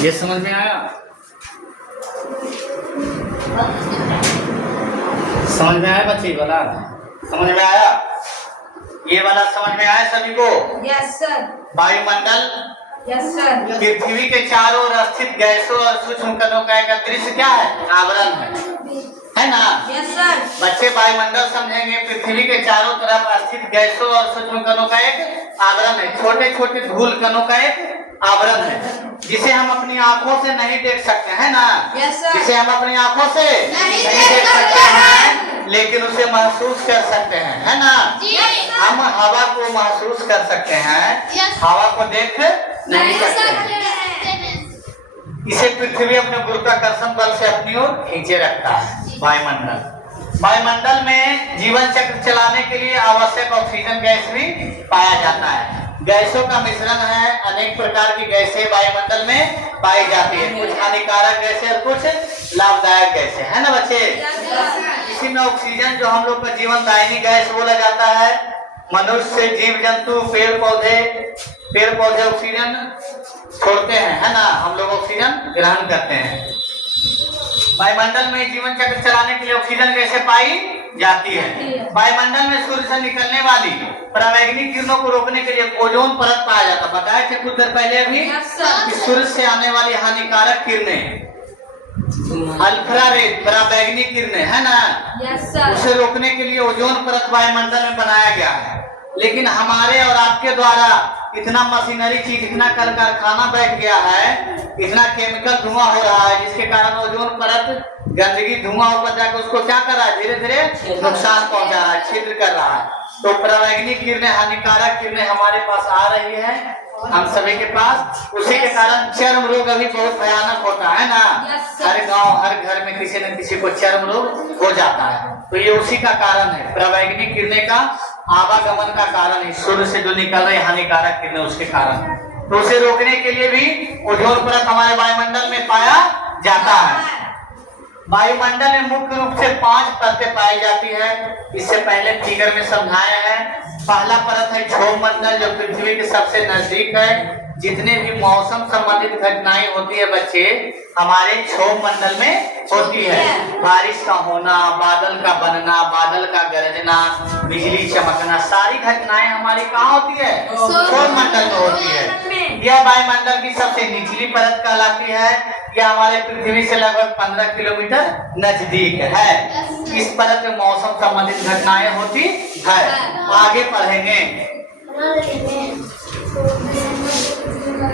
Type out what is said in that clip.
ये समझ में आया? समझ में आया बच्चे वाला? समझ में आया? ये वाला समझ में आया सभी को? Yes sir. वायुमंडल यस सर। पृथ्वी के चारों ओर स्थित गैसों और सूक्ष्म कणों का एक दृश्य क्या है? आवरण है ना? Yes sir. बच्चे वायुमंडल समझेंगे पृथ्वी के चारों तरफ स्थित गैसों और सूक्ष्म कणों का एक आवरण है, छोटे छोटे धूल कणों का एक आवरण है, जिसे हम अपनी आंखों से नहीं देख सकते हैं ना? Yes sir. जिसे हम अपनी आंखों से नहीं देख सकते हैं, लेकिन उसे महसूस कर सकते हैं, है ना? हम हवा को महसूस कर सकते हैं, हवा को देख नहीं सकते हैं। इसे पृथ्वी अपने गुरुत्वाकर्षण बल से अपनी ओर खींचे रखता है। वायुमंडल में जीवन चक्र चलाने के लिए आवश्यक ऑक्सीजन गैस भी पाया जाता है। गैसों का मिश्रण है, अनेक प्रकार की गैसें वायुमंडल में पाई जाती है, कुछ हानिकारक गैसें और कुछ लाभदायक गैसें, है ना बच्चे? इसी में ऑक्सीजन जो हम लोग का जीवन दायिनी गैस बोला जाता है। मनुष्य, जीव जंतु, पेड़ पौधे ऑक्सीजन छोड़ते हैं, है ना? हम लोग ऑक्सीजन ग्रहण करते हैं। वायुमंडल में जीवन चक्र चलाने के लिए ऑक्सीजन गैसें पाई जाती है। वायुमंडल में सूर्य से निकलने वाली परावैंगनिक किरणों को रोकने के लिए ओजोन परत पाया जाता है। बताए थे कुछ देर पहले अभी कि सूर्य से आने वाली हानिकारक किरणें, अल्ट्रारेड परावैंगनिक किरणें, है ना? उसे रोकने के लिए ओजोन परत वायुमंडल में बनाया गया है। लेकिन हमारे और आपके द्वारा इतना मशीनरी चीज, इतना कल कारखाना बैठ गया है, इतना केमिकल धुआं हो रहा है, जिसके कारण ओजोन परत गंदगी धुआं ऊपर जाकर उसको क्या कर रहा है? धीरे धीरे नुकसान पहुंचा रहा है, छिद्र कर रहा है। तो परावैंगनिक किरणें, हानिकारक किरणें हमारे पास आ रही है, हम सभी के पास। उसी के कारण चर्म रोग अभी बहुत भयानक होता है ना? हर गांव हर घर में किसी न किसी को चर्म रोग हो जाता है। तो ये उसी का कारण है, परावैंगनिक किरणें का आवागमन का कारण है। सूर्य से जो निकल रही हानिकारक किरणें, उसके कारण। तो उसे रोकने के लिए भी ओजोन परत हमारे वायुमंडल में पाया जाता है। वायुमंडल में मुख्य रूप से 5 परतें पाई जाती है। इससे पहले फिगर में समझाया है। पहला परत है क्षोभ मंडल, जो पृथ्वी के सबसे नजदीक है। जितने भी मौसम संबंधित घटनाएं होती है बच्चे, हमारे क्षोभ मंडल में होती है। बारिश का होना, बादल का बनना, बादल का गरजना, बिजली चमकना, सारी घटनाएं हमारी कहाँ होती है? क्षोभ मंडल में होती है। यह वायुमंडल की सबसे निचली परत कहलाती है। यह हमारे पृथ्वी से लगभग 15 किलोमीटर नजदीक है। इस परत में मौसम संबंधित घटनाएं होती है। आगे पढ़ेंगे।